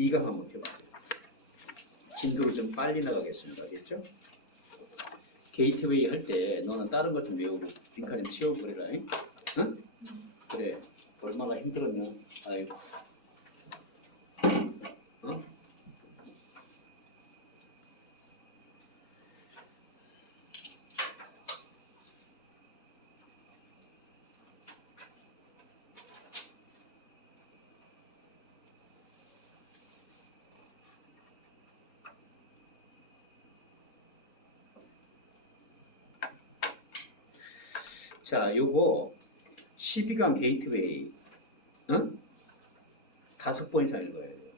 이강 한번 펴봤어요. 진도를 좀 빨리 나가겠습니다. 알겠죠? 게이트웨이 할 때 너는 다른 것 좀 외우고 빈칸 좀 채워버리라. 응? 그래. 얼마나 힘들었냐. 아이고. 어? 자, 요거 12강 게이트웨이 5번 이상 읽어야 돼요.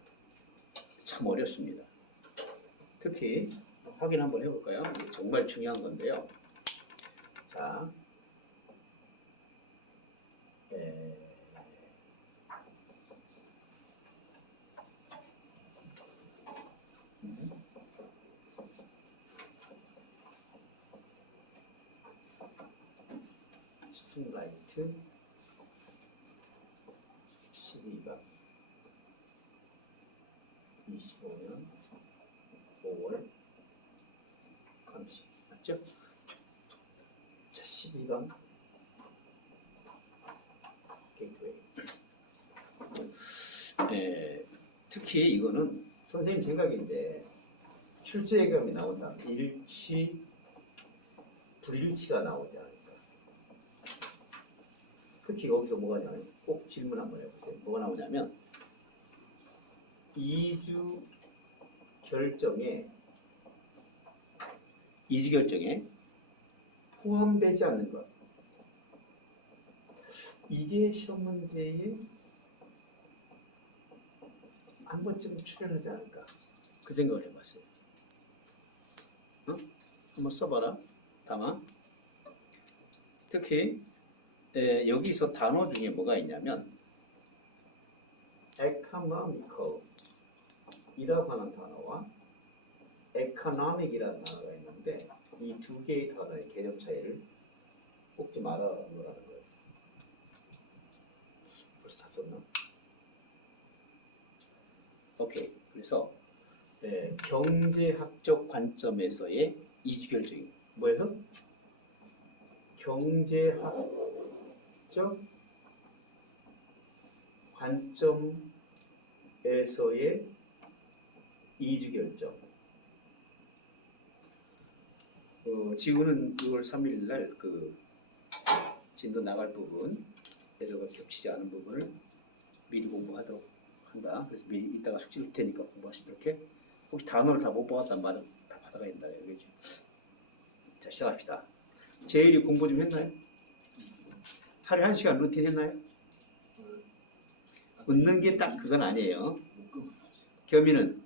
참 어렵습니다. 특히 확인 한번 해볼까요? 이게 정말 중요한 건데요. 자, 스팀라이트 12강 25년 5월 30 맞죠? 자, 12강 게이트웨이. 특히 이거는 선생님 생각인데 출제감이 나온다. 일치, 불일치가 나오지 않을까. 특히 여기서 뭐가 나오냐면 꼭 질문 한번 해보세요. 뭐가 나오냐면 이주 결정에 포함되지 않는 것. 이게 시험 문제에 한 번쯤 출연하지 않을까. 그 생각을 해봤어요. 한번 써봐라. 담아. 특히 여기서 단어 중에 뭐가 있냐면 economical 이라고 하는 단어와 economic 이라는 단어가 있는데 이 두 개의 단어의 개념 차이를 꼭 좀 알아놓으라는 거예요. 벌써 다 썼나? 오케이. 그래서 경제학적 관점에서의 이주결정이 뭐예요? 경제학적 관점에서의 이주결정. 지구는 6월 3일 날 그 진도 나갈 부분, 예서가 겹치지 않은 부분을 미리 공부하도록 한다. 그래서 미리 이따가 숙제 줄 테니까 공부하시도록 해. 혹시 단어를 다 못 받았단 말은 다 받아가야 된다. 그렇지? 자, 시작합시다. 제일이 공부 좀 했나요? 하루에 1시간 루틴 했나요? 웃는 게 딱 그건 아니에요. 겸이는?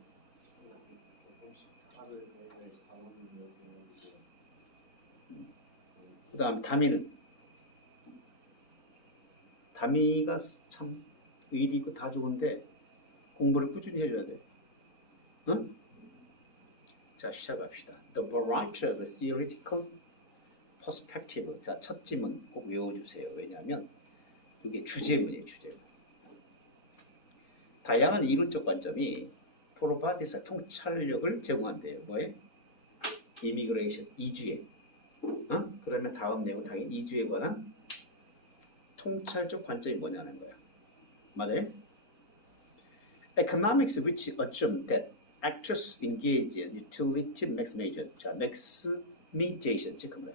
그 다음 다미는? 다미가 참 의리 있고 다 좋은데 공부를 꾸준히 해줘야 돼. 응? 자, 시작합시다. The variety of theoretical perspective. 자, 첫 지문 꼭 외워주세요. 왜냐하면 이게 주제문이에요. 주제문. 다양한 이론적 관점이 프로바디사 통찰력을 제공한대요. 뭐에? 이미그레이션, 이주에. 그러면 다음 내용은 당연히 이주에 관한 통찰적 관점이 뭐냐는 거야. 맞아요? Economics which assume that actors engage in utility maximization. 자, maximization. 잠깐만요.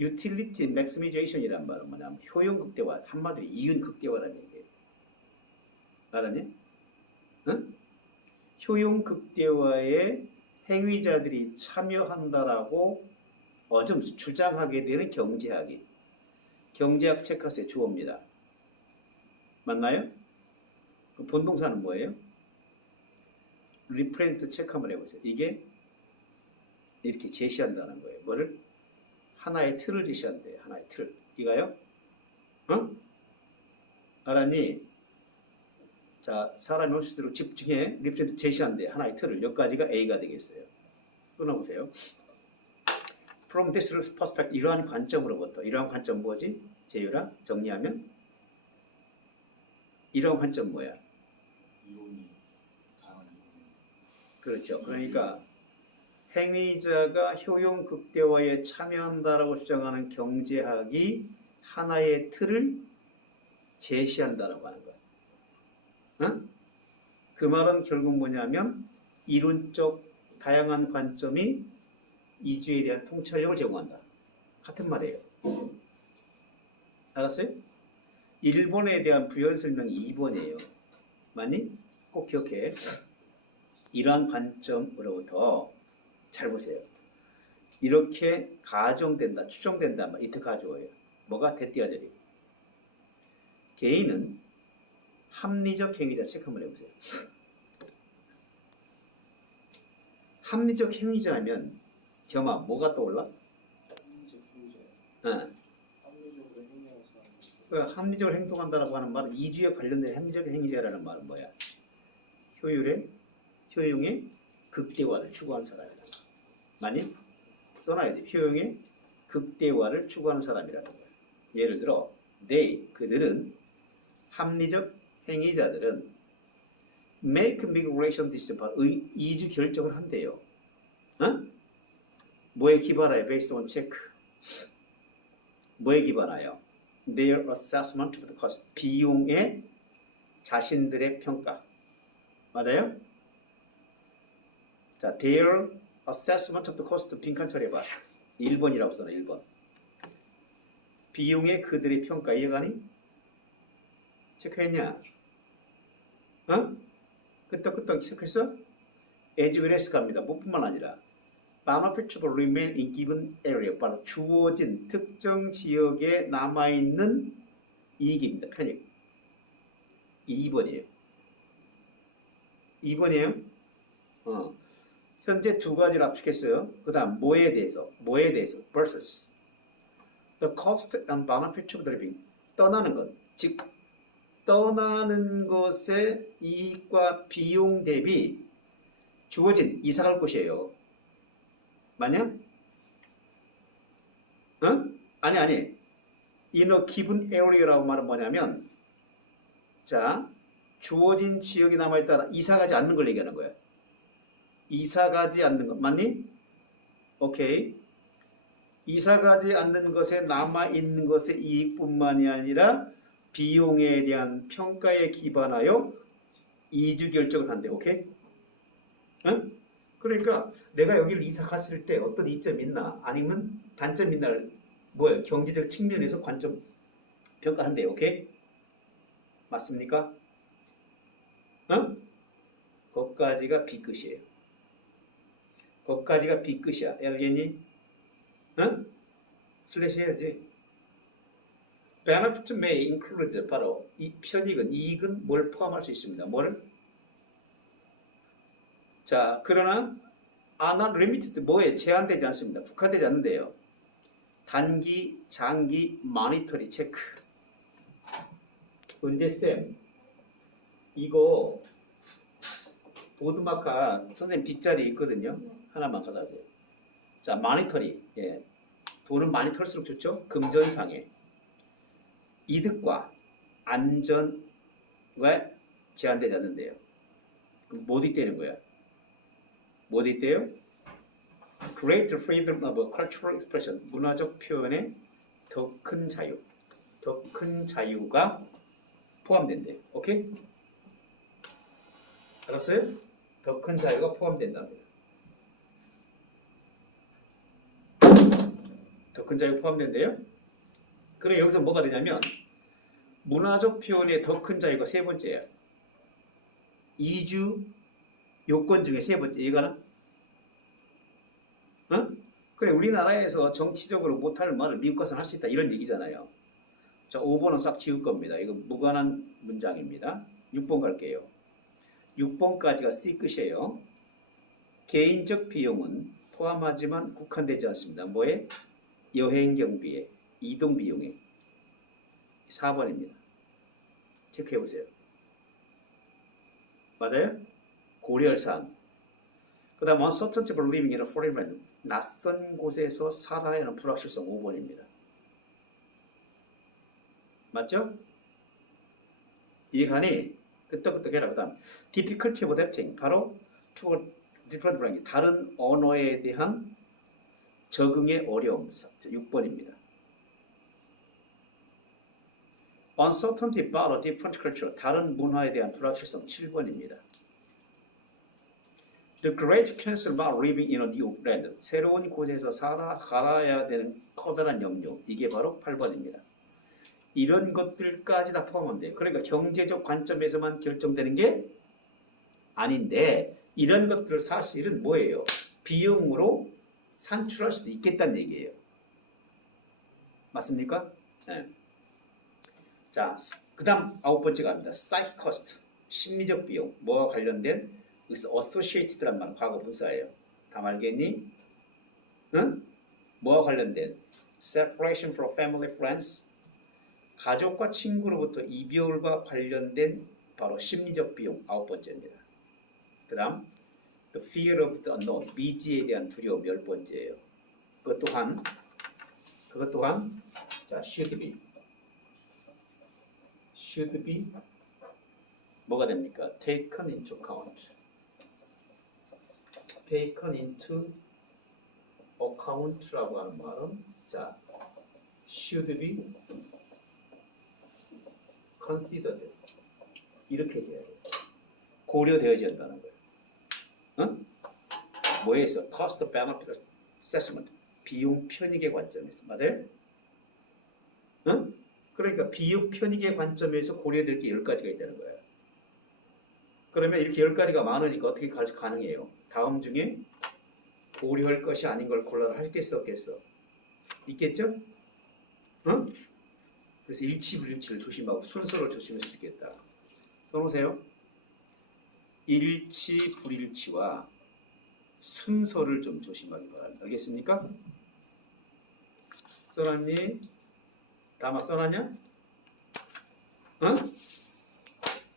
utility maximization이란 말은 뭐냐면 효용 극대화, 한마디로 이윤 극대화라는 얘기예요. 알았니? 응? 효용 극대화에 행위자들이 참여한다라고 좀 주장하게 되는 경제학이 경제학 체크하세요. 주어입니다. 맞나요? 그 본동사는 뭐예요? 리프레젠트 체크 한번 해보세요. 이게 이렇게 제시한다는 거예요. 뭐를? 하나의 틀을 제시한대요. 하나의 틀. 이거요? 응? 알았니? 자, 사람이 없을수록 집중해. 리프레젠트 제시한대. 하나의 틀을. 여기까지가 A가 되겠어요. 끊어보세요. From this perspective, 이러한 관점으로부터. 이러한 관점 뭐지? 재유라? 정리하면? 이러한 관점 뭐야? 이론이 다 그렇죠. 그러니까 행위자가 효용 극대화에 참여한다라고 주장하는 경제학이 하나의 틀을 제시한다라고 하는 거야. 응? 그 말은 결국 뭐냐면 이론적 다양한 관점이 이주에 대한 통찰력을 제공한다. 같은 말이에요. 알았어요? 1번에 대한 부연 설명이 2번이에요. 맞니? 꼭 기억해. 이러한 관점으로부터 잘 보세요. 이렇게 가정된다, 추정된다, 이트 가져와요. 뭐가 대띠아절이. 개인은 합리적 행위자 체크 한번 해보세요. 합리적 행위자면 겸아 뭐가 떠올라? 합리적 행위자. 응. 합리적으로 행위하는 사람. 그 합리적으로 행동한다라고 하는 말은 이주에 관련된 합리적 행위자라는 말은 뭐야? 효용의 극대화를 추구하는 사람이다. 맞니? 써놔야지. 효용의 극대화를 추구하는 사람이라는 거야. 예를 들어, 그들은 합리적 행위자들은 make migration decision, 이주 결정을 한대요. 어? 뭐에 기반하여? based on check. 뭐에 기반하여? their assessment of the cost. 비용의 자신들의 평가. 맞아요? 자, their assessment of the cost. 빈칸 처리해봐. 1번이라고 써놔. 1번. 비용의 그들의 평가. 이해가니? 체크했냐? 어? 끄떡끄떡 체크했어? as well as 갑니다. 뭐뿐만 아니라 benefits will remain in given area. 바로 주어진 특정 지역에 남아있는 이익입니다. 편익. 2번이에요. 2번이에요? 현재 두 가지를 압축했어요. 그 다음 뭐에 대해서 versus the cost and benefit of the living. 떠나는 것, 즉 떠나는 것의 이익과 비용 대비 주어진 이사갈 곳이에요. 맞냐? 아니 in a given area라고 말은 뭐냐면 자 주어진 지역이 남아있다 이사가지 않는 걸 얘기하는 거야. 이사가지 않는 것 맞니? 오케이. 이사가지 않는 것에 남아있는 것의 이익뿐만이 아니라 비용에 대한 평가에 기반하여 이주 결정을 한대. 오케이? 응? 그러니까 내가 여기를 이사 갔을 때 어떤 이점이 있나 아니면 단점이 있나 뭐예요? 경제적 측면에서 관점 평가한대. 오케이? 맞습니까? 응? 거기까지가 B끝이에요. 거기까지가 B끝이야. 알겠니? 응? 슬래시 해야지. benefit may include 바로 이 편익은 이익은 뭘 포함할 수 있습니다. 뭐를? 자, 그러나 are not limited 뭐에 제한되지 않습니다. 국한되지 않는데요. 단기, 장기, 모니터리 체크. 은재 쌤, 이거 보드마카 선생님 뒷자리 있거든요. 하나만 갖다 줘요. 자, 모니터리. 예. 돈은 많이 털수록 좋죠. 금전상에 이득과 안전과 제한되지 않는데요. 그럼 못 있다는 거야. 못 있대요? Greater freedom of cultural expression. 문화적 표현의 더 큰 자유. 더 큰 자유가 포함된대요. 오케이? 알았어요? 더 큰 자유가 포함된답니다. 더 큰 자유 포함된대요. 그럼 여기서 뭐가 되냐면 문화적 표현의 더 큰 자유가 세 번째야. 이주 요건 중에 세 번째. 이거는 그래 우리나라에서 정치적으로 못할 말을 미국 가서는 할 수 있다 이런 얘기잖아요. 자 5번은 싹 지울 겁니다. 이거 무관한 문장입니다. 6번 갈게요. 6번까지가 C 끝이에요. 개인적 비용은 포함하지만 국한되지 않습니다. 뭐에? 여행 경비에, 이동 비용에. 4번입니다. 체크해 보세요. 맞아요? 고려사항. 그 다음 uncertainty of living in a foreign land. 낯선 곳에서 살아야 하는 불확실성 5번입니다. 맞죠? 이해가니? 끄떡끄떡 해라. 그 다음 difficulty of adapting. 바로 to different language. 다른 언어에 대한 적응의 어려움. 6번입니다. uncertainty about a different culture. 다른 문화에 대한 불확실성. 7번입니다. The great concern about living in a new land. 새로운 곳에서 살아야 되는 커다란 염려. 이게 바로 8번입니다. 이런 것들까지 다 포함한대요. 그러니까 경제적 관점에서만 결정되는 게 아닌데 이런 것들 사실은 뭐예요? 비용으로 산출할 수도 있겠다는 얘기예요. 맞습니까? 네. 자, 그 다음 9번째 갑니다. psych cost. 심리적 비용. 뭐와 관련된? 여기서 associated란 말은 과거 분사예요. 다 알겠니? 응? 뭐와 관련된? separation from family, friends. 가족과 친구로부터 이별과 관련된 바로 심리적 비용 9번째입니다. 그 다음 the fear of the unknown. 미지에 대한 두려움 10번째예요. 그것 또한 자, should be 뭐가 됩니까? taken into account. taken into account라고 하는 말은 자, should be considered. 이렇게 돼야 돼요. 고려되어야 한다는 거예요. 응? 뭐에서? cost benefit assessment. 비용 편익의 관점에서. 맞아요? 응? 그러니까 비용 편익의 관점에서 고려될 게 10가지가 있다는 거예요. 그러면 이렇게 10가지가 많으니까 어떻게 가능해요? 다음 중에 고려할 것이 아닌 걸 골라라 하겠어 없겠어? 있겠죠? 응? 그래서 일치 불일치를 조심하고 순서를 조심할 수 있겠다. 써놓으세요. 일치 불일치와 순서를 좀 조심하기 바랍니다. 알겠습니까? 써놨니? 다마 써놨냐? 응?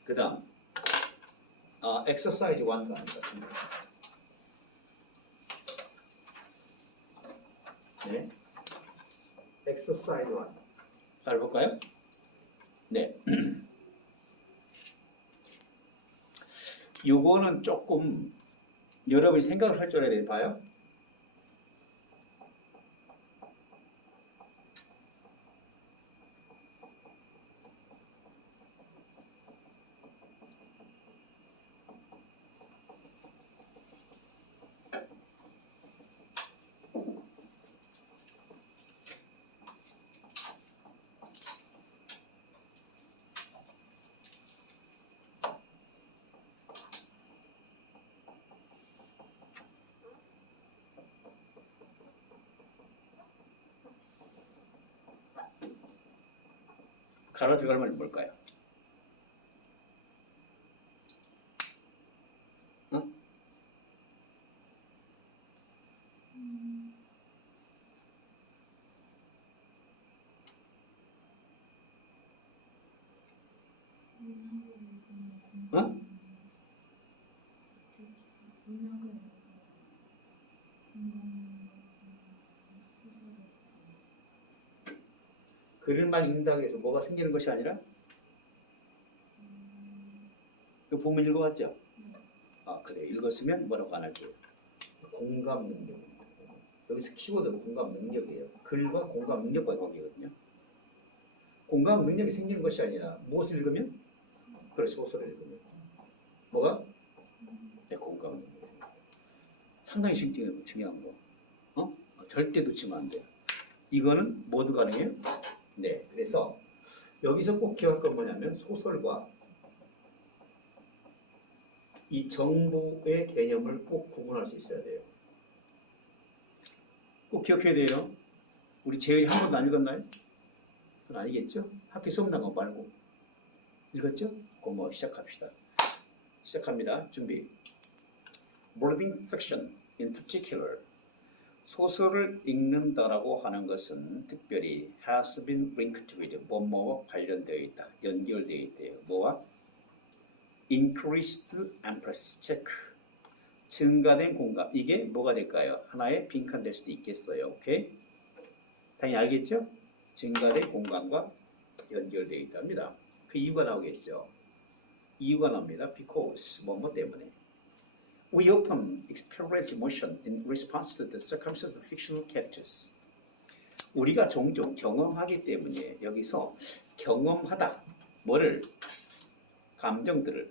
그 다음 exercise 1 가는 것 같습니다. 네. exercise 1 잘 볼까요? 네. 요거는 조금 여러분이 생각을 할 줄 알아야 봐요. 가로 들어갈 말이 뭘까요? 응? 응? 글만 읽는다고 해서 뭐가 생기는 것이 아니라 그 보면 읽어봤죠? 아 그래 읽었으면 뭐라고 안 할게요. 공감 능력. 여기서 키워드는 공감 능력이에요. 글과 공감 능력과의 관계거든요. 공감 능력이 생기는 것이 아니라 무엇을 읽으면? 그래 소설을 읽으면 뭐가? 네, 공감 능력이 생깁니다. 상당히 중요한 거. 절대 놓치면 안 돼요. 이거는 모두 가능해요? 네, 그래서 여기서 꼭 기억할 건 뭐냐면 소설과 이 정보의 개념을 꼭 구분할 수 있어야 돼요. 꼭 기억해야 돼요. 우리 재열이 한 번도 안 읽었나요? 그건 아니겠죠? 학교 수업 나간 거 말고 읽었죠? 그럼 뭐 시작합시다. 시작합니다. 준비. Reading fiction in particular. 소설을 읽는다라고 하는 것은 특별히 has been linked with 뭐뭐와 관련되어 있다. 연결되어 있대요. 뭐와? increased emphasis check. 증가된 공감. 이게 뭐가 될까요? 하나의 빈칸 될 수도 있겠어요. 오케이? 당연히 알겠죠? 증가된 공감과 연결되어 있답니다. 그 이유가 나오겠죠. 이유가 나옵니다. because 뭐뭐 때문에. We often experience emotion in response to the circumstances of fictional characters. 우리가 종종 경험하기 때문에 여기서 경험하다 뭐를 감정들을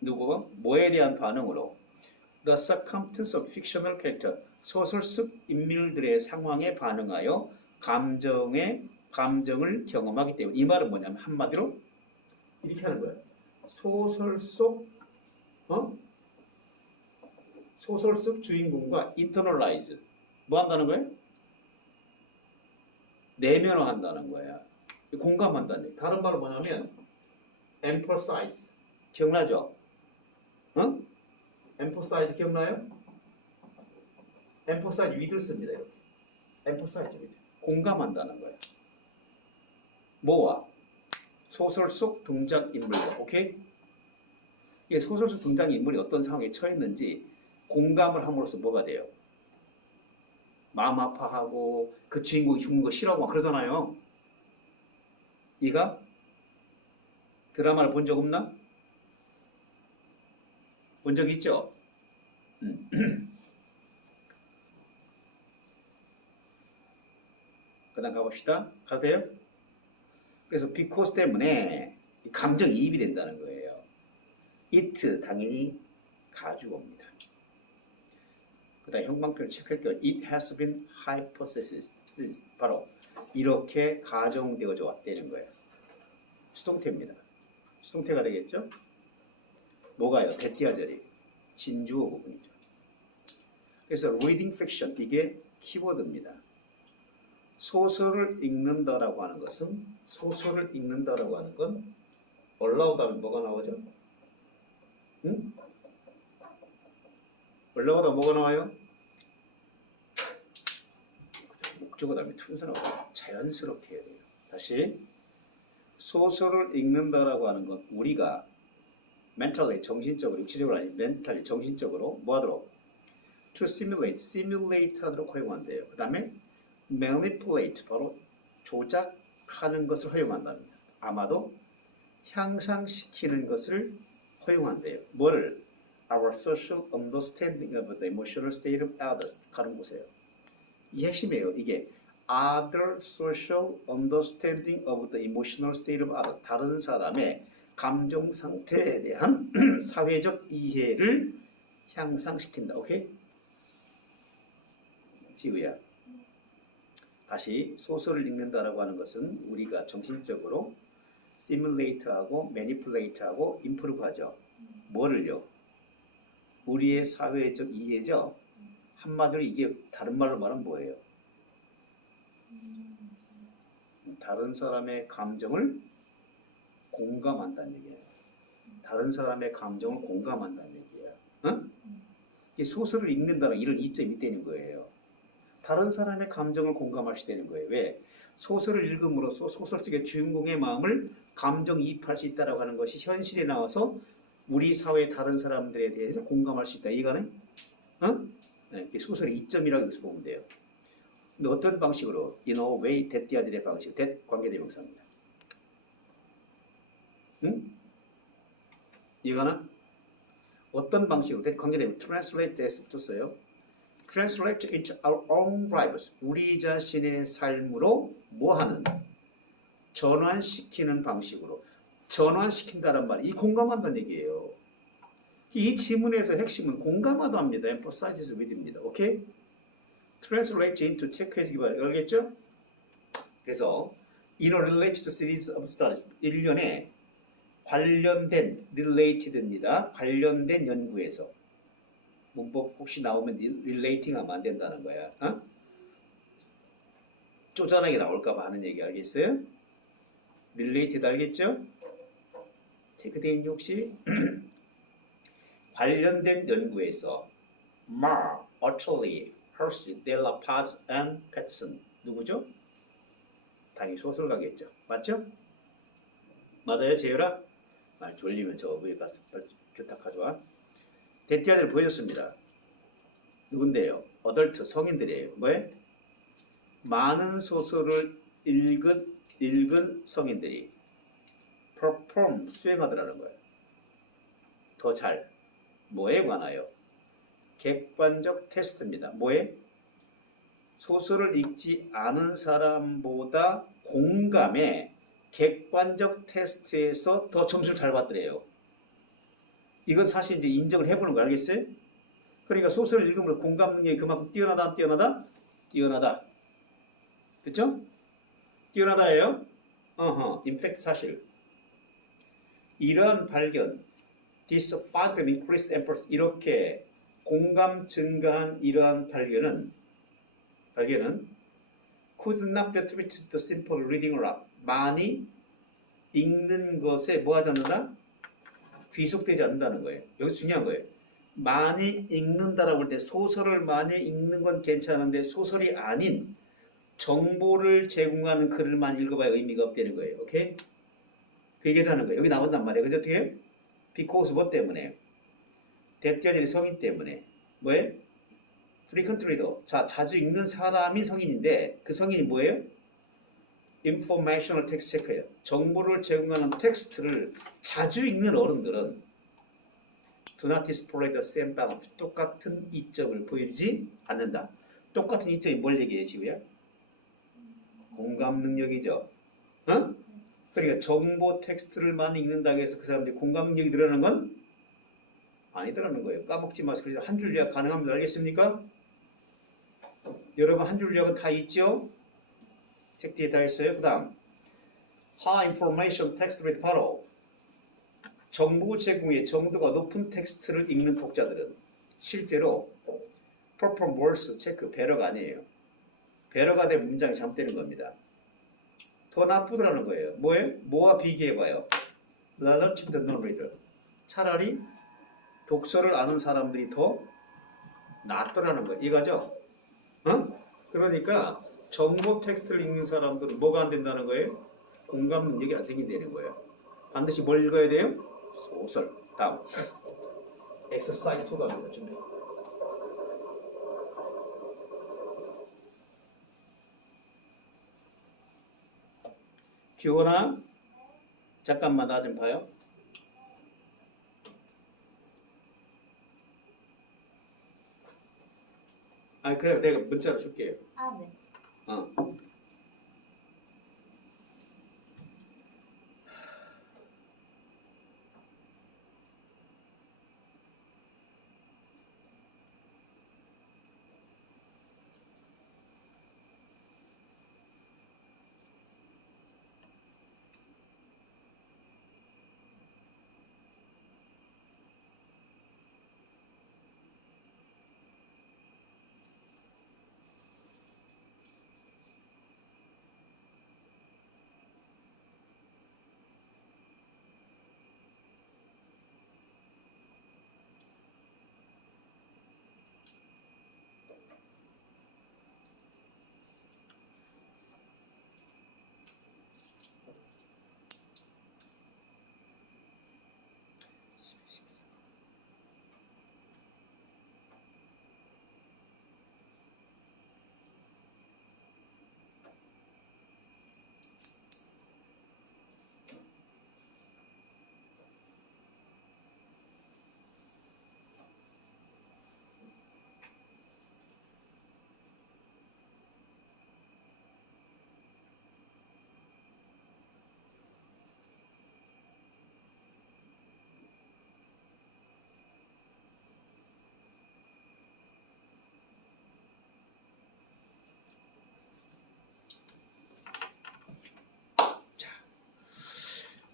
누구가 뭐에 대한 반응으로 the circumstance of fictional character 소설 속 인물들의 상황에 반응하여 감정을 경험하기 때문에 이 말은 뭐냐면 한마디로 이렇게 하는 거예요. 소설 속 주인공과 internalize 뭐 한다는 거예요? 내면화한다는 거야. 공감한다는 얘기. 다른 말로 뭐냐면 emphasize 기억나죠? 응? emphasize 기억나요? emphasize with를 씁니다. 이렇게. emphasize with 공감한다는 거야. 뭐와? 소설 속 등장인물과. 오케이? 이게 소설 속 등장인물이 어떤 상황에 처했는지 공감을 함으로써 뭐가 돼요? 마음 아파하고 그 주인공이 죽는 거 싫어하고 막 그러잖아요. 이가 드라마를 본 적 없나? 본 적 있죠? 그 다음 가봅시다. 가세요. 그래서 because 때문에 감정이입이 된다는 거예요. it 당연히 가주어입니다. 그 다음 형광펜을 체크할게요. It has been hypothesized. 바로 이렇게 가정되어져 왔다는 거예요. 수동태입니다. 수동태가 되겠죠? 뭐가요? 대티하절이 진주어 부분이죠. 그래서 reading fiction 이게 키워드입니다. 소설을 읽는다라고 하는 것은 allowed 하면 뭐가 나오죠? 응? allowed 하면 뭐가 나와요? 목적어 다음에 툰스라고 자연스럽게 해야 돼요. 다시 소설을 읽는다라고 하는 건 우리가 mentally 정신적으로 육체적으로 아니 mentally 정신적으로 뭐하도록 to simulate 하도록 허용한대요. 그 다음에 manipulate 바로 조작하는 것을 허용한답니다. 아마도 향상시키는 것을 허용한대요. 뭐를? Our social understanding of the emotional state of others. 가름 보세요. 이 핵심이에요. 이게 other social understanding of the emotional state of others. 다른 사람의 감정 상태에 대한 사회적 이해를 향상시킨다. 오케이? 지우야. 다시 소설을 읽는다라고 하는 것은 우리가 정신적으로 simulate하고 manipulate하고 improve하죠. 뭐를요? 우리의 사회적 이해죠. 한마디로 이게 다른 말로 말하면 뭐예요? 다른 사람의 감정을 공감한다는 얘기예요. 다른 사람의 감정을 공감한다는 얘기예요. 응? 이 소설을 읽는다는 이런 이점이 되는 거예요. 다른 사람의 감정을 공감할 수 있다는 거예요. 왜? 소설을 읽음으로써 소설 속의 주인공의 마음을 감정이입할 수 있다고 하는 것이 현실에 나와서 우리 사회의 다른 사람들에 대해서 공감할 수 있다. 이거는 네, 소설의 이점이라고 여기서 보면 돼요. 근데 어떤 방식으로? In a way that the other의 방식. that 관계대명사입니다. 응? 이거는 어떤 방식으로? that 관계대명 translate as 붙였어요. translate into our own lives. 우리 자신의 삶으로 뭐하는? 전환시키는 방식으로. 전환시킨다는 말, 이 공감한다는 얘기예요. 이 지문에서 핵심은 공감하다 합니다. emphasizes with입니다. 오케이? translate into 체크해주기 바랍니다. 알겠죠? 그래서 in a related series of studies 1년에 관련된 related입니다. 관련된 연구에서 문법 혹시 나오면 relating 하면 안 된다는 거야. 어? 쪼잔하게 나올까봐 하는 얘기 알겠어요? related 알겠죠? 체크되어 있는지 혹시? 관련된 연구에서 Marr, Oettli, Hershey, Della Paz, and Peterson 누구죠? 당연히 소설가겠죠. 맞죠? 맞아요, 재열아? 말 졸리면 저 위에 가서 교탁 가져와. 대티아들을 보여줬습니다. 누군데요? 어덜트 성인들이에요. 뭐예요? 많은 소설을 읽은 성인들이 perform 수행하더라는 거예요. 더 잘 뭐에 관하여? 객관적 테스트입니다. 뭐에? 소설을 읽지 않은 사람보다 공감에 객관적 테스트에서 더 점수를 잘 받더래요. 이건 사실 이제 인정을 해보는 거 알겠어요? 그러니까 소설을 읽으면 공감 능력이 그만큼 뛰어나다, 안 뛰어나다? 뛰어나다. 그쵸? 뛰어나다예요? 인팩트 사실. 이러한 발견, this fact of increased empathy, 이렇게 공감 증가한 이러한 발견은 could not be attributed to simple reading or 많이 읽는 것에 뭐 하지 않는다? 귀속되지 않는다는 거예요. 여기서 중요한 거예요. 많이 읽는다라고 할 때 소설을 많이 읽는 건 괜찮은데 소설이 아닌 정보를 제공하는 글을 많이 읽어봐야 의미가 없다는 거예요. 오케이? 그 얘기를 하는 거예요. 여기 나온단 말이에요. 그죠? 어떻게 해요? because 뭐 때문에? 대표적인 성인 때문에. 뭐예요? frequent reader. 자, 자주 읽는 사람이 성인인데 그 성인이 뭐예요? informational text checker예요. 정보를 제공하는 텍스트를 자주 읽는 어른들은 do not display the same balance. 똑같은 이점을 보이지 않는다. 똑같은 이점이 뭘 얘기해요, 지우야? 공감 능력이죠. 어? 그러니까 정보 텍스트를 많이 읽는다고 해서 그 사람들이 공감 능력이 늘어나는 건 아니더라는 거예요. 까먹지 마세요. 그래서 한 줄 요약 가능합니다. 알겠습니까? 여러분 한 줄 요약은 다 있죠? 책 뒤에 다 있어요. 그 다음 high information text read follow. 정보 제공의 정도가 높은 텍스트를 읽는 독자들은 실제로 proper words 체크, 배러가 아니에요. 배러가 된 문장이 잘못되는 겁니다. 더 나쁘더라는 거예요. 뭐예요? 뭐와 비교해봐요. relative to non-reader. 차라리 독서를 아는 사람들이 더 낫더라는 거예요. 이거죠? 그러니까 정보 텍스트를 읽는 사람들은 뭐가 안 된다는 거예요? 공감 능력이 안 생긴다는 거예요. 반드시 뭘 읽어야 돼요? 소설. 다음 exercise 2 갑니다. 준비. 기원아 잠깐만 나 좀 봐요. 아니 그래 내가 문자로 줄게요. 아, 네. 어.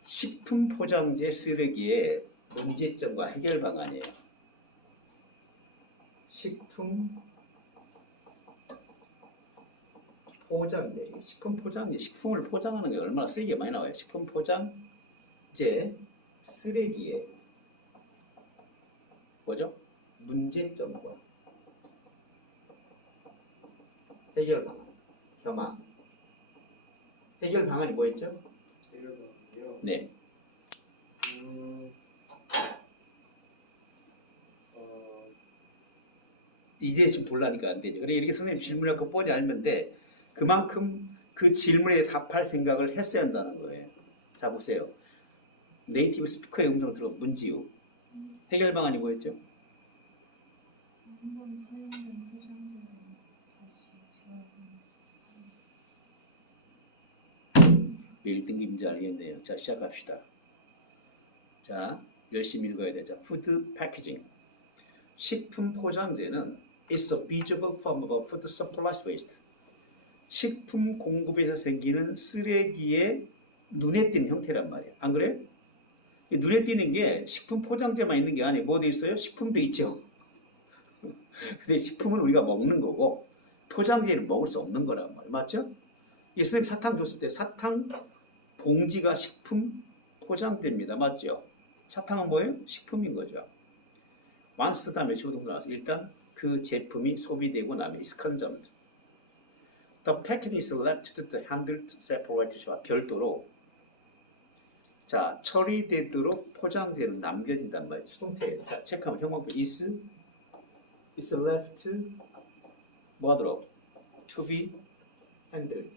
식품 포장재 쓰레기의 문제점과 해결 방안이에요. 식품 포장재, 식품 포장재, 식품을 포장하는 게 얼마나 쓰레기가 많이 나와요. 식품 포장재 쓰레기의 뭐죠? 문제점과 해결 방안, 겸한 해결 방안이 뭐였죠? 이러면요. 네. 이제 지금 볼라니까 안 되죠. 그래 이렇게 선생님 질문할 거 뻔히 알면 돼. 그만큼 그 질문에 답할 생각을 했어야 한다는 거예요. 자 보세요. 네이티브 스피커의 음성을 들어 문지우. 해결 방안이 뭐였죠? 한번 사용된 포장재는 다시 재활용해서 1등급인지 알겠네요. 자, 시작합시다. 자, 열심히 읽어야 되죠. 푸드 패키징. 식품 포장재는 is a visible form of food supply waste. 식품 공급에서 생기는 쓰레기의 눈에 띄는 형태란 말이에요. 안 그래요? 눈에 띄는 게 식품 포장재만 있는 게 아니고 뭐도 있어요? 식품도 있죠. 근데 식품은 우리가 먹는 거고 포장재는 먹을 수 없는 거란 말이에요. 맞죠? 예수님 사탕 줬을 때 사탕 봉지가 식품 포장재입니다. 맞죠? 사탕은 뭐예요? 식품인 거죠. once 다음에 조동사 나와서 일단 그 제품이 소비되고 나면 is consumed. The packaging is left to the handle to separate. 별도로 자 처리되도록 포장재는 남겨진단 말이에요. 수동태. 자 체크하면 형광펜 is left 뭐하도록 to be handled.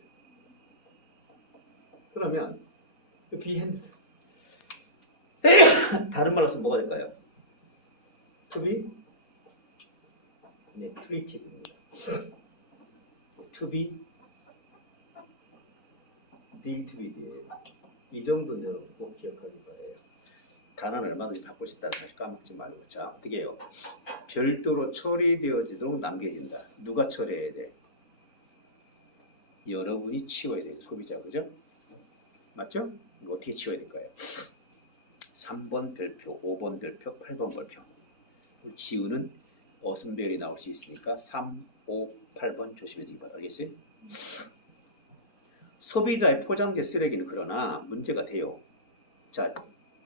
그러면 be handled 다른 말로 써서 뭐가 될까요? to be treated입니다. to be dealtwith예요. 이 정도는 여러분 꼭 기억하기 바래요. 단어는 얼마든지 바꿀 수 있다는 사실 까먹지 말고. 자 어떻게 해요? 별도로 처리되어지도록 남겨진다. 누가 처리해야 돼? 여러분이 치워야 돼요. 소비자. 그죠? 맞죠? 이거 어떻게 치워야 될까요? 3번 별표, 5번 별표, 8번 별표. 지우는 어순별이 나올 수 있으니까 3, 5, 8번 조심해주기 바랍니다. 알겠어요? 소비자의 포장재 쓰레기는 그러나 문제가 돼요. 자,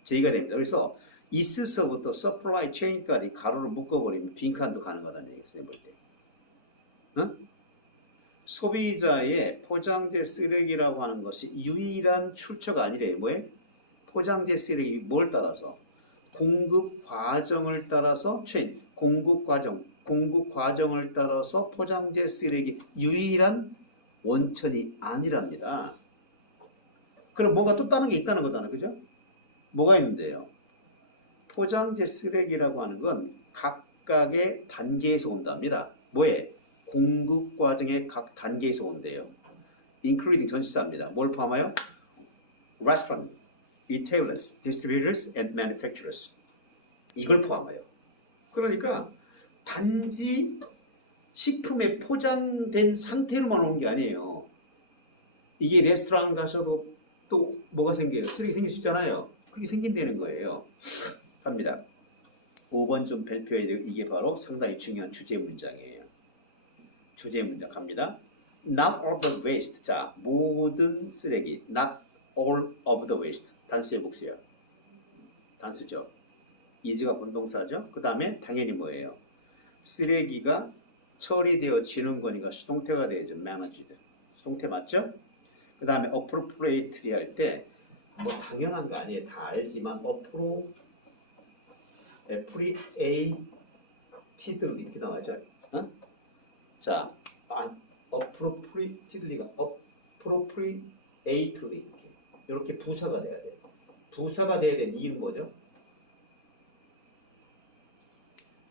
제의가 됩니다. 그래서 is서부터 supply chain까지 가로로 묶어버리면 빈칸도 가는 거라는 얘기였어요. 볼 때. 응? 소비자의 포장재 쓰레기라고 하는 것이 유일한 출처가 아니래요. 뭐예요? 포장재 쓰레기 뭘 따라서? 공급 과정을 따라서 체인, 공급 과정을 따라서 포장재 쓰레기 유일한 원천이 아니랍니다. 그럼 뭔가 또 다른 게 있다는 거잖아요. 그죠? 뭐가 있는데요? 포장재 쓰레기라고 하는 건 각각의 단계에서 온답니다. 뭐에? 공급 과정의 각 단계에서 온대요. including 전치사입니다. 뭘 포함하여? restaurant, retailers, distributors, and manufacturers. 이걸 포함해요. 그러니까 단지 식품에 포장된 상태로만 오는 게 아니에요. 이게 레스토랑 가셔도 또 뭐가 생겨요? 쓰레기 생길 수 있잖아요. 그게 생긴다는 거예요. 갑니다. 5번 좀 발표해야 돼요. 이게 바로 상당히 중요한 주제 문장이에요. 주제 문장 갑니다. Not all the waste. 자, 모든 쓰레기. Not all of the waste. 단수의 복수야. 단수죠. is가 본동사죠. 그 다음에 당연히 뭐예요? 쓰레기가 처리되어지는 거니까 수동태가 되죠. managed. 수동태 맞죠? 그 다음에 appropriately 할 때 뭐 당연한 거 아니에요. 다 알지만 appropriatedly 이렇게 나와야죠. 어? 자, appropriately가 appropriately 이렇게 부사가 돼야 돼. 부사가 돼야 되는 이유는 뭐죠?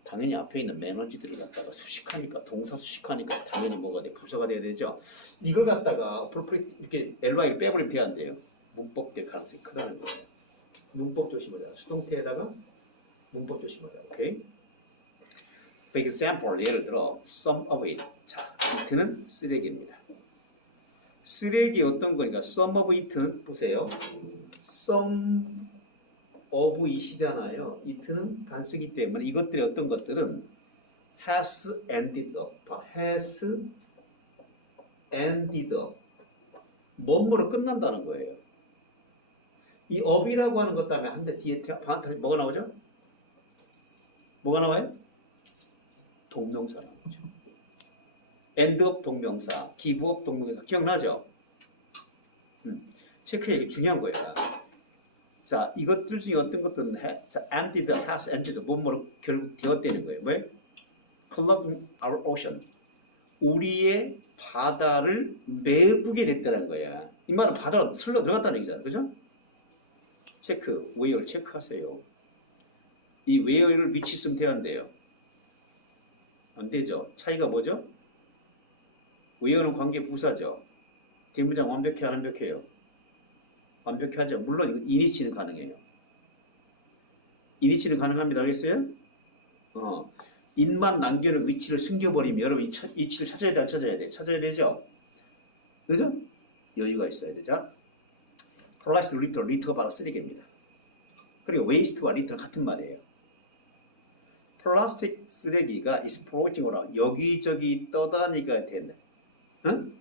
당연히 앞에 있는 매너지들을 갖다가 수식하니까 동사 수식하니까 당연히 뭐가 돼? 부사가 돼야 되죠. 이걸 갖다가 appropriate 이렇게 ly를 빼버리면 돼야 안 돼요. 문법 될 가능성이 크다는 거예요. 문법 조심하자. 수동태에다가 문법 조심하자. 오케이? For example, 예를 들어 some of it. 자, it는 쓰레기입니다. 쓰레기 어떤 거니까 some of it는 보세요. some of it이잖아요. it는 단수기 때문에 이것들이 어떤 것들은 has ended up, has ended up 뭐뭐로 끝난다는 거예요. 이 up이라고 하는 것 때문에 한 대 뒤에 뭐가 나오죠? 뭐가 나와요? 동명사 나오죠. end up 동명사, give up 동명사 기억나죠? 체크해. 이게 중요한 거예요. 자, 이것들 중에 어떤 것들은 자, ended, has ended, 뭐뭐로 결국 되었다는 거예요. 왜? Clogging our ocean. 우리의 바다를 메우게 됐다는 거야. 이 말은 바다로 슬러 들어갔다는 얘기잖아요. 그죠? 체크, where 체크하세요. 이 where를 위치 쓰면 돼야 한대요. 안 되죠. 차이가 뭐죠? where는 관계 부사죠. 뒷문장 완벽해 안 완벽해요? 완벽하죠. 물론 이거 인위치는 가능해요. 인위치는 가능합니다. 알겠어요? 인만 남겨놓은 위치를 숨겨버리면 여러분 이 위치를 찾아야 돼, 안 찾아야 돼? 찾아야 되죠? 그죠? 여유가 있어야 되죠? 플러스 리터가 바로 쓰레기입니다. 그리고 웨이스트와 리터는 같은 말이에요. 플라스틱 쓰레기가 is floating around. 여기저기 떠다니가 된다. 응?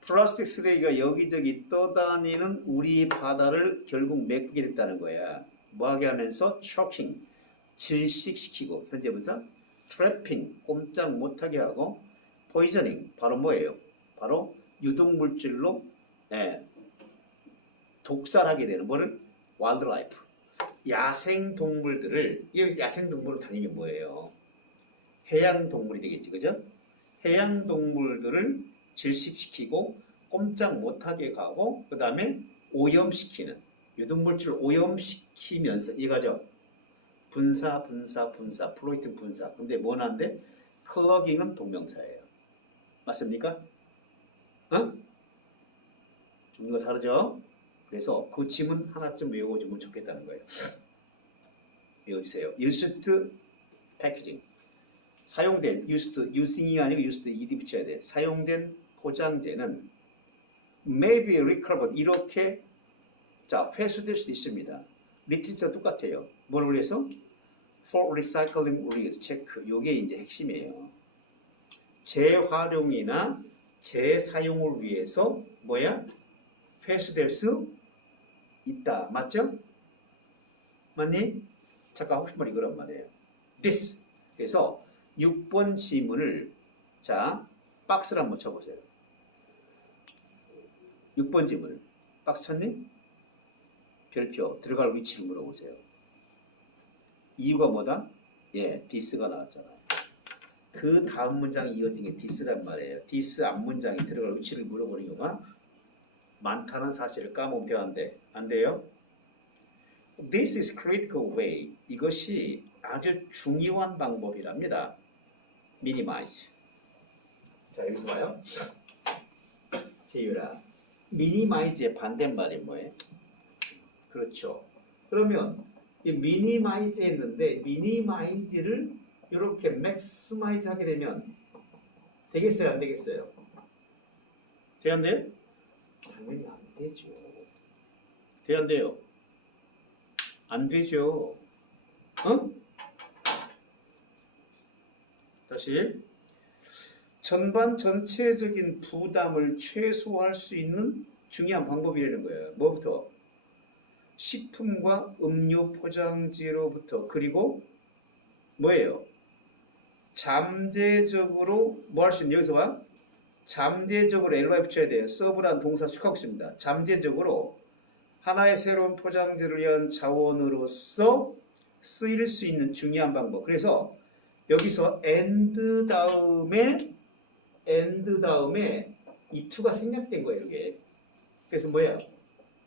플라스틱 쓰레기가 여기저기 떠다니는 우리 바다를 결국 메꾸게 됐다는 거야. 뭐하게 하면서 choking, 질식시키고, 현재 분사 trapping, 꼼짝 못하게 하고, poisoning, 바로 뭐예요? 바로 유독물질로 독살하게 되는 뭐를? wildlife. 야생동물들을, 이 야생동물은 당연히 뭐예요? 해양동물이 되겠지, 그죠? 해양동물들을 질식시키고 꼼짝 못하게 가고 그 다음에 오염시키는 유독물질을 오염시키면서 이거죠. 분사 플로이튼 분사. 근데 뭐는데 클러깅은 동명사예요. 맞습니까? 종류가 다르죠? 그래서 그 지문 하나쯤 외워주면 좋겠다는 거예요. 외워주세요. used packaging. 사용된 using이 아니고 used ed 붙여야 돼. 사용된 포장재는 may be recovered 이렇게 자 회수될 수도 있습니다. 리트가 똑같아요. 뭘 위해서? for recycling reuse 체크. 요게 이제 핵심이에요. 재활용이나 재사용을 위해서 뭐야? 회수될 수 있다. 맞죠? 맞니? 잠깐 혹시 말 이거란 말이에요. this. 그래서 6번 지문을 자 박스를 한번 쳐보세요. 6번 지문을 박스 쳤니? 별표 들어갈 위치를 물어보세요. 이유가 뭐다? 예, this가 나왔잖아요. 그 다음 문장이 이어진 게 this란 말이에요. this 앞문장이 들어갈 위치를 물어보는 이유가 많다는 사실을 까먹으면 안 돼요. This is critical way. 이것이 아주 중요한 방법이랍니다. minimize. 자, 여기서 봐요. 제유라. minimize의 반대말이 뭐예요? 그렇죠. 그러면 이 minimize 했는데 minimize를 이렇게 maximize 하게 되면 되겠어요? 안 되겠어요? 돼야 안 돼요? 당연히 안 되죠. 돼야 안 돼요? 안 되죠. 다시 전체적인 부담을 최소화할 수 있는 중요한 방법이라는 거예요. 뭐부터? 식품과 음료 포장지로부터 그리고 뭐예요? 잠재적으로 뭐 할 수 있는 여기서 봐. 잠재적으로 LY 붙여야 돼요. 서브란 동사 수식하고 있습니다. 잠재적으로 하나의 새로운 포장지를 위한 자원으로서 쓰일 수 있는 중요한 방법. 그래서 여기서 and 다음에 이 to가 생략된 거예요. 이게. 그래서 뭐예요?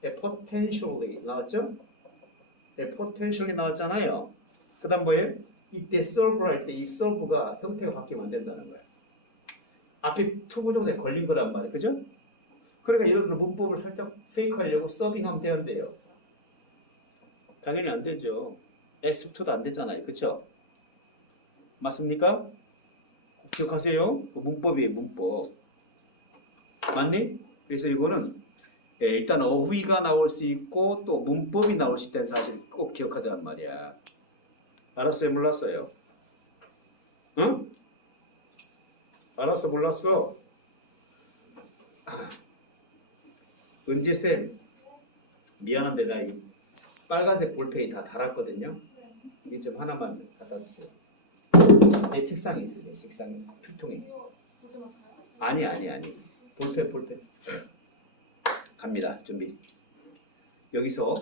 potentially 나왔죠? potentially 나왔잖아요. 그 다음 뭐예요? 이때 solve 할 때 이 solve가 형태가 바뀌면 안 된다는 거예요. 앞에 투부정사에 걸린 거란 말이에요. 그죠? 그러니까 예를 들어 문법을 살짝 페이크하려고 서빙하면 되는데요. 당연히 안 되죠. S부터도 안 되잖아요. 그쵸? 맞습니까? 꼭 기억하세요. 그 문법이에요. 문법. 맞니? 그래서 이거는 일단 어휘가 나올 수 있고 또 문법이 나올 수 있다는 사실을 꼭 기억하자는 말이야. 알았어요? 몰랐어요? 응? 알았어? 몰랐어? 은지쌤 미안한데 나 이 빨간색 볼펜이 다 닳았거든요. 이게 좀 하나만 갖다 주세요. 내 책상에 있어요. 내 책상에 필통에. 아니 볼펜 갑니다. 준비. 여기서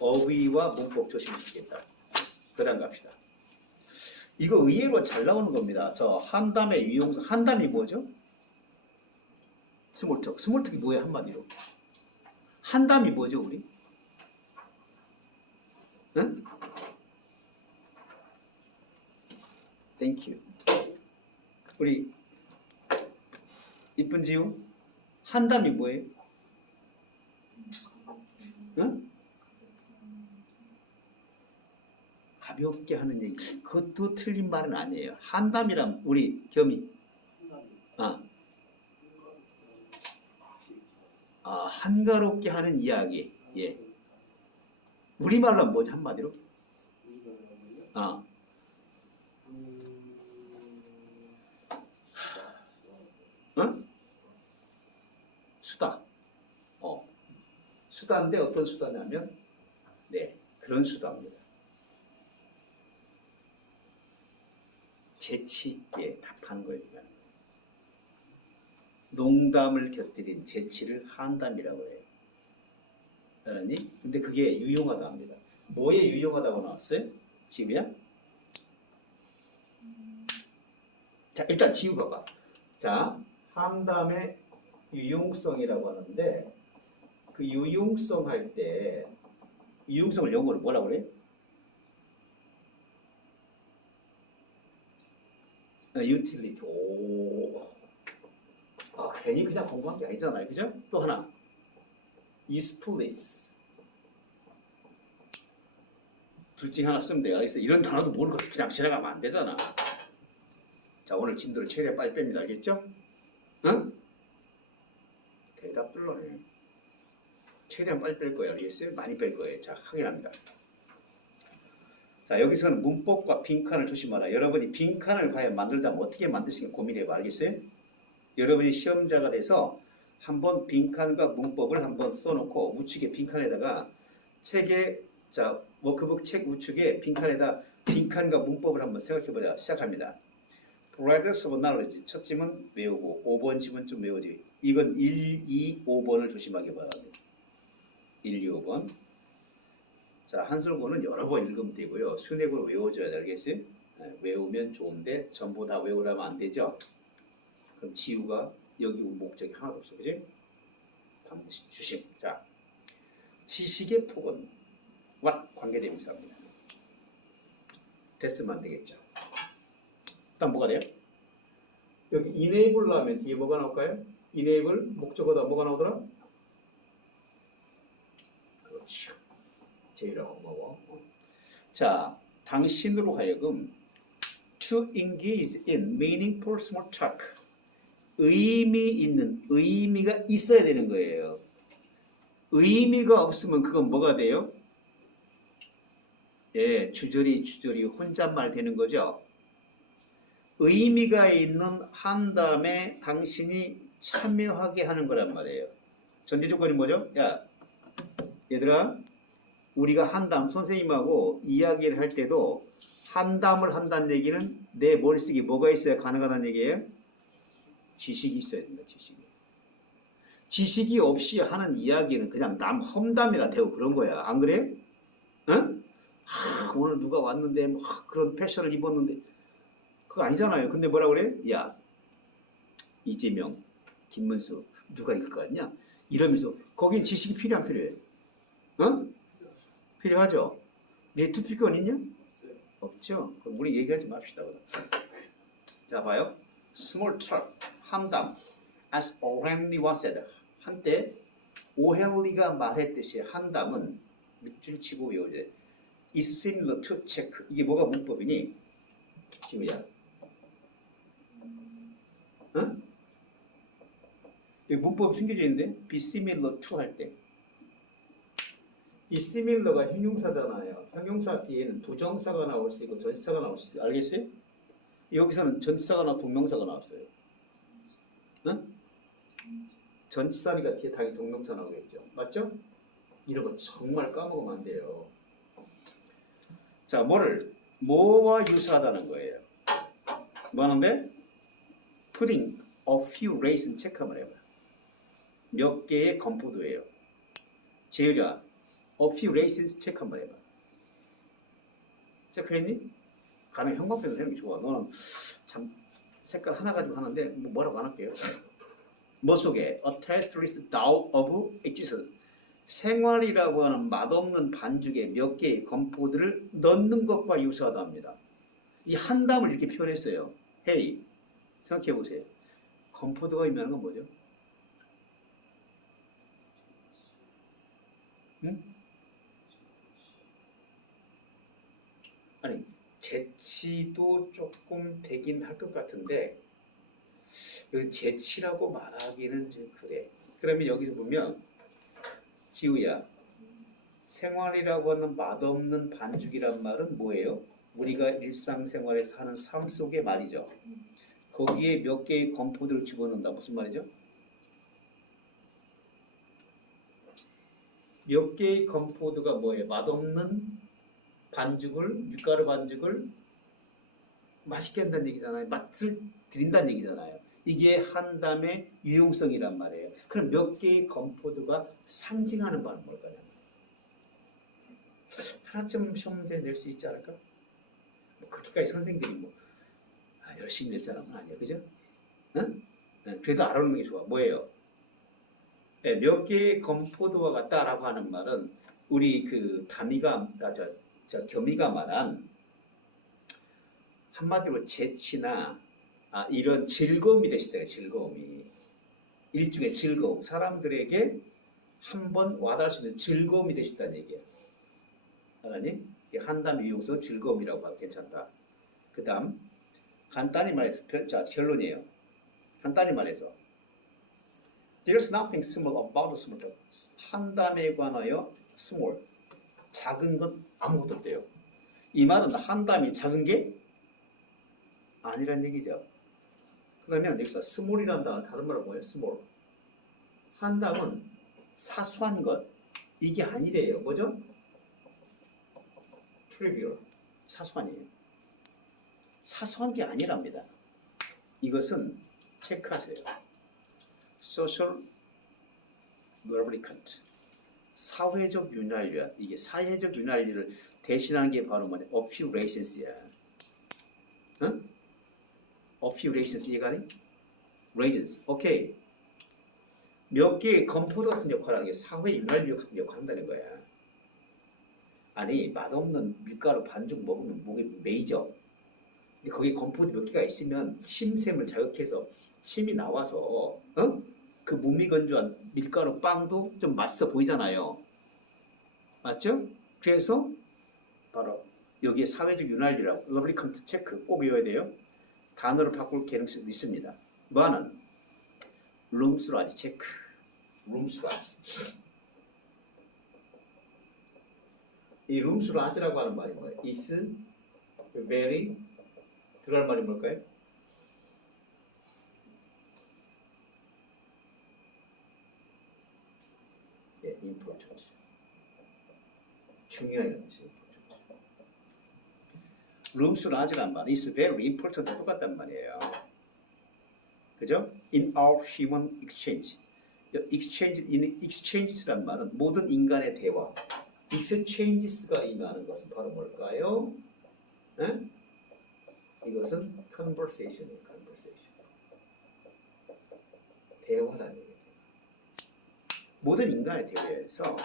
어휘와 문법 조심하시겠다. 그 다음 갑시다. 이거 의외로 잘 나오는 겁니다. 저 한담의 유용사. 한담이 뭐죠? 스몰톡. 스몰톡이 뭐예요? 한마디로. 한담이 뭐죠, 우리? 응? Thank you. 우리 이쁜 지우 한담이 뭐예요? 응? 가볍게 하는 얘기. 그것도 틀린 말은 아니에요. 한담이란 우리 겸이 아, 한가롭게 하는 이야기. 예. 우리말로 하면 뭐지 한마디로? 아, 응? 수다. 수다인데 어떤 수다냐면 네, 그런 수다입니다. 재치 있게 답하는 걸 얘기하는 거예요. 농담을 곁들인 재치를 한담이라고 해요. 알았니? 근데 그게 유용하다 합니다. 뭐에 유용하다고 나왔어요? 지우야? 자, 일단 지우 봐봐. 자, 한담의 유용성이라고 하는데 그 유용성 할 때 유용성을 영어로 뭐라고 그래? 유틸리티. 오. 괜히 그냥 공부한 게 아니잖아요. 그죠? 또 하나. usefulness. 둘 중에 하나 쓰면 돼요. 알겠어? 이런 단어도 모르고 그냥 지나가면 안 되잖아. 자, 오늘 진도를 최대한 빨리 뺍니다. 알겠죠? 응? 대답들러네. 최대한 빨리 뺄 거예요. 알겠어요? 많이 뺄 거예요. 자, 확인합니다. 자, 여기서는 문법과 빈칸을 조심하라. 여러분이 빈칸을 과연 만들다면 어떻게 만드시는가 고민해봐. 알겠어요? 여러분이 시험자가 돼서 한번 빈칸과 문법을 한번 써놓고 우측에 빈칸에다가 책에 자 워크북 책 우측에 빈칸에다 빈칸과 문법을 한번 생각해보자. 시작합니다. Progress of knowledge. 첫 짐은 외우고 5번 짐은 좀 외우지. 이건 1, 2, 5번을 조심하게 봐야 돼. 1, 2, 5번. 자, 한술고는 여러 번 읽으면 되고요. 순액으로 외워줘야 돼. 알겠어요? 네, 외우면 좋은데 전부 다 외우라면 안 되죠? 그럼 지우가 여기 목적이 하나도 없어. 그지? 반드시 주심. 자, 지식의 폭언과 관계대명사입니다. 됐으면 안 되겠죠. 일단 뭐가 돼요? 여기 enable 하면 뒤에 뭐가 나올까요? enable 목적어다 뭐가 나오더라? 그렇죠. 제일아 고마워. 자, 당신으로 하여금 to engage in meaningful small talk. 의미가 있어야 되는 거예요. 의미가 없으면 그건 뭐가 돼요? 예, 주저리 혼잣말 되는 거죠. 의미가 있는 한담에 당신이 참여하게 하는 거란 말이에요. 전제 조건이 뭐죠? 야, 얘들아, 우리가 한담 선생님하고 이야기를 할 때도 한담을 한다는 얘기는 내 머릿속에 뭐가 있어야 가능하다는 얘기예요? 지식이 있어야 된다. 지식이 없이 하는 이야기는 그냥 남 험담이나 되고 그런 거야. 안 그래? 응? 오늘 누가 왔는데 뭐 그런 패션을 입었는데 그거 아니잖아요. 근데 뭐라 그래? 야, 이재명, 김문수 누가 이길 것 같냐? 이러면서 거긴 지식이 필요 안 필요해? 응? 필요하죠? 내 투표권 있냐? 없죠? 그럼 우리 얘기하지 맙시다. 자, 봐요. Small talk, 한담. As already was said. 한때 오헨리가 말했듯이 한담은 밑줄 치고 외우자. Is similar to check. 이게 뭐가 문법이니? 지우야. 응? 여기 문법 숨겨져 있는데 be similar to 할 때. 이 similar가 형용사잖아요. 형용사 뒤에는 부정사가 나올 수 있고 전치사가 나올 수 있어요. 알겠어요? 여기서는 전치사가 나와 동명사가 나왔어요. 응? 전치사니까 뒤에 당연히 동명사 나오겠죠. 맞죠? 이런 거 정말 까먹으면 안 돼요. 자, 뭐와 유사하다는 거예요. 뭐 하는데? Putting a few raisins 체크하면 해봐요. 몇 개의 건포도예요. 재율이야, a few raisins 체크 한번 해봐. 체크했니? 가능 형광펜으로 해는 게 좋아. 너는 참 색깔 하나 가지고 하는데 뭐라고 안 할게요. 뭐 속에 a taster's doubt of existence. 생활이라고 하는 맛없는 반죽에 몇 개의 건포도를 넣는 것과 유사하답니다. 이 한담을 이렇게 표현했어요. Hey, 생각해 보세요. 건포도가 의미하는 건 뭐죠? 응? 아니, 재치도 조금 되긴 할 것 같은데 여기 재치라고 말하기는 좀 그래. 그러면 여기서 보면 지우야, 생활이라고 하는 맛없는 반죽이란 말은 뭐예요? 우리가 일상생활에 사는 삶 속의 말이죠. 거기에 몇 개의 건포도를 집어넣는다. 무슨 말이죠? 몇 개의 건포도가 뭐예요? 맛없는 반죽을, 밀가루 반죽을 맛있게 한다는 얘기잖아요. 맛을 드린다는 얘기잖아요. 이게 한담의 유용성이란 말이에요. 그럼 몇 개의 건포도가 상징하는 바는 뭘까요? 하나쯤 시험 문제 낼 수 있지 않을까? 뭐 그렇게까지 선생님들이 뭐 열심히 낼 사람은 아니야, 그죠? 응? 응, 그래도 알아놓는 게 좋아. 뭐예요? 네, 몇 개의 건포도와 같다라고 하는 말은 우리 그 다미가 겸이가 말한 한마디로 재치나 이런 즐거움이 되시다. 즐거움이 일종의 즐거움, 사람들에게 한번 와닿을 수 있는 즐거움이 되셨다는 얘기예요. 하나님, 한담 이용성 즐거움이라고 하도 괜찮다. 그 다음 간단히 말해서 자 결론이에요. 간단히 말해서 There's nothing small about a small. 한담에 관하여 small, 작은 건 아무것도 없대요. 이 말은 한담이 작은 게 아니란 얘기죠. 그러면 여기서 small이라는 단어 다른 말은 뭐예요? small. 한담은 사소한 것, 이게 아니래요. 뭐죠? trivial, 사소한이에요. 사소한 게 아니랍니다. 이것은 체크하세요. social lubricant, 사회적 윤활유. 이게 사회적 윤활유를 대신하는 게 바로 뭐냐? affiliations야. 응? affiliations 이해가니? raisins. 오케이. 몇 개의 건포도 같은 역할을 하는 게 사회 윤활유 같은 역할을 한다는 거야. 아니, 맛없는 밀가루 반죽 먹으면 목이 메이죠. 근데 거기 건포도 몇 개가 있으면 침샘을 자극해서 침이 나와서 그 무미건조한 밀가루 빵도 좀 맛있어 보이잖아요. 맞죠? 그래서 바로 여기에 사회적 윤활유라고 러브리컨트 체크 꼭 외워야 돼요. 단어를 바꿀 가능성도 있습니다. 뭐하는? 룸스라지 체크. 룸스라지. 이 룸스라지라고 하는 말이 뭐예요? is very 들어갈 말이 뭘까요? 예, important. 중요한 뜻이에요. 룸스라지라는 말, is very important 똑같단 말이에요. 그죠? In our human exchange. exchanges란 말은 모든 인간의 대화. exchanges가 의미하는 것은 바로 뭘까요? 네? 이것은 conversation이에요. conversation. 대화라는 얘기예요. 모든 인간의 대화에서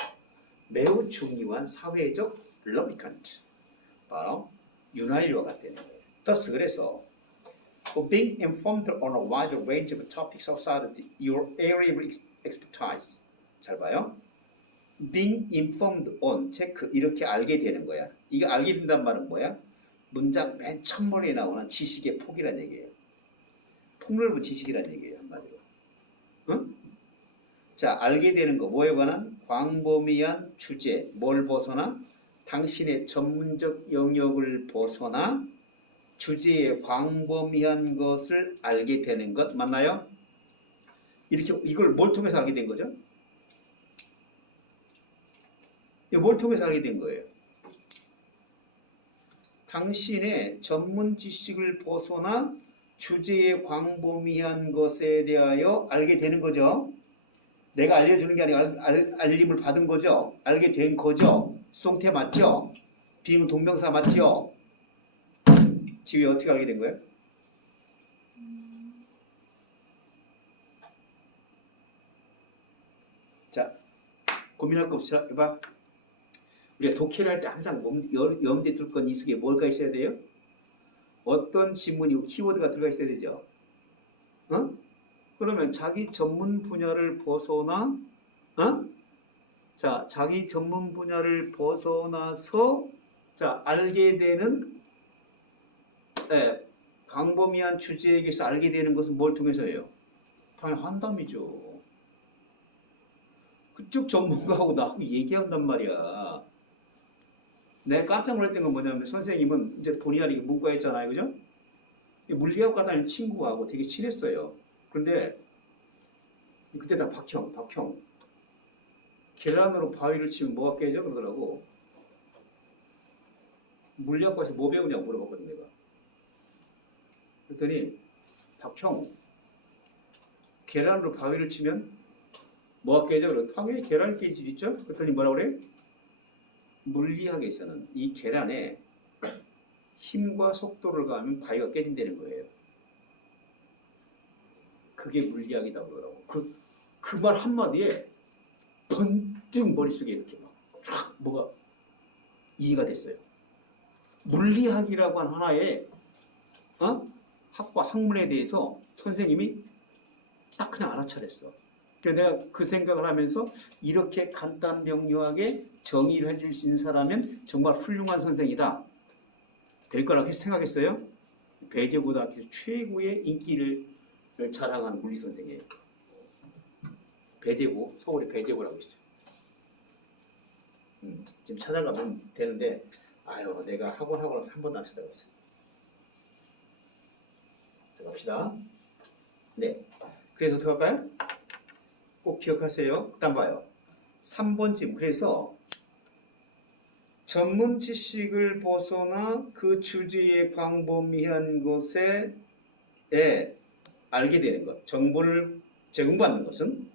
매우 중요한 사회적 lubricant, 바로 윤활유와 같다는 거예요. thus 그래서 being informed on a wide range of topics outside your area of expertise. 잘 봐요. being informed on, 체크, 이렇게 알게 되는 거야. 이거 알게 된다는 말은 뭐야? 문장 맨 첫머리에 나오는 지식의 폭이란 얘기예요. 폭넓은 지식이란 얘기예요. 한마디로. 응? 자, 알게 되는 거 뭐에 관한? 광범위한 주제, 뭘 벗어나? 당신의 전문적 영역을 벗어나 주제의 광범위한 것을 알게 되는 것 맞나요? 이렇게 이걸 뭘 통해서 알게 된 거죠? 이거 뭘 통해서 알게 된 거예요? 당신의 전문 지식을 벗어나 주제의 광범위한 것에 대하여 알게 되는 거죠. 내가 알려주는 게 아니라 알림을 받은 거죠. 알게 된 거죠. 수동태 맞죠? 비응 동명사 맞죠? 지휘 어떻게 알게 된 거예요? 자, 고민할 거 없이 해봐. 우리가 독해를 할 때 항상 염두에 둘 건 이 속에 뭘가 있어야 돼요? 어떤 지문이 키워드가 들어가 있어야 되죠. 그러면 자기 전문 분야를 벗어나, 어? 자, 자기 전문 분야를 벗어나서, 자, 알게 되는, 예, 광범위한 주제에 대해서 알게 되는 것은 뭘 통해서예요? 당연히 환담이죠. 그쪽 전문가하고 나하고 얘기한단 말이야. 내가 깜짝 놀랐던 건 뭐냐면, 선생님은 이제 본의 아니게 문과했잖아요. 그죠? 물리학과 다니는 친구하고 되게 친했어요. 그런데, 그때 다 박형. 계란으로 바위를 치면 뭐가 깨져? 그러더라고. 물리학과에서 뭐 배우냐고 물어봤거든, 내가. 그랬더니, 박형, 계란으로 바위를 치면 뭐가 깨져? 그래. 당연히 계란이 깨질 있죠? 그랬더니 뭐라고 그래? 물리학에서는 이 계란에 힘과 속도를 가하면 바위가 깨진다는 거예요. 그게 물리학이다 그러더라고. 그 말 한마디에 번뜩 머릿속에 이렇게 막 쫙 뭐가 이해가 됐어요. 물리학이라고 한 하나의 학과 학문에 대해서 선생님이 딱 그냥 알아차렸어. 그래서 내가 그 생각을 하면서 이렇게 간단 명료하게 정의를 해줄 수 있는 사람은 정말 훌륭한 선생이다. 될 거라고 생각했어요. 배제고등학교 최고의 인기를 자랑하는 물리 선생이에요. 배제고, 서울에 배제고라고 있어요. 지금 찾아가면 되는데, 아유, 내가 학원 나서 한 번도 안 찾아갔어요. 자, 갑시다. 네. 그래서 어떻게 할까요? 꼭 기억하세요. 그 다음 봐요. 3번 질문. 그래서 전문 지식을 벗어나 그 주제의 광범위한 것에 알게 되는 것, 정보를 제공받는 것은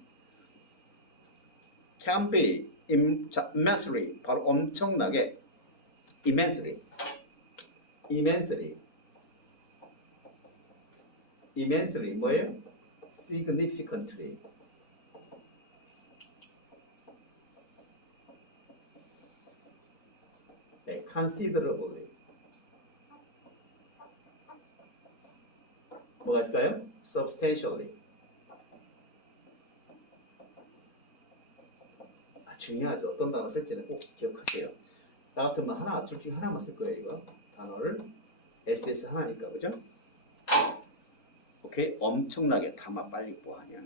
can be immensely, 바로 엄청나게, immensely 뭐예요? significantly, 네, considerably, 뭐가 있을까요? substantially. 중요하죠. 어떤 단어 쓸지는 꼭 기억하세요. 나 같으면 하나, 둘 중에 하나만 쓸 거예요. 이거 단어를 SS 하나니까, 그죠? 오케이. 엄청나게 담아. 빨리 뭐하냐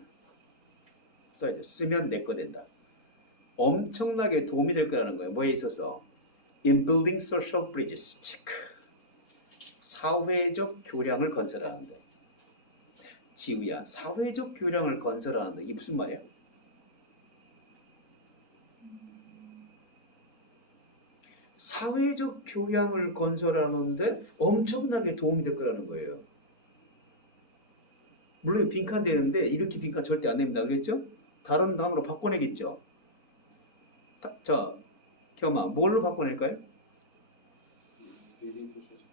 써야 돼. 쓰면 내 거 된다. 엄청나게 도움이 될 거라는 거예요. 뭐에 있어서? In building social bridges. 체크. 사회적 교량을 건설하는데. 지우야, 사회적 교량을 건설하는데 이게 무슨 말이야? 사회적 교양을 건설하는데 엄청나게 도움이 될 거라는 거예요. 물론 빈칸 되는데 이렇게 빈칸 절대 안 됩니다. 알겠죠? 다른 단어로 바꿔내겠죠? 자, 겸아, 뭘로 바꿔낼까요? 미리 보셔서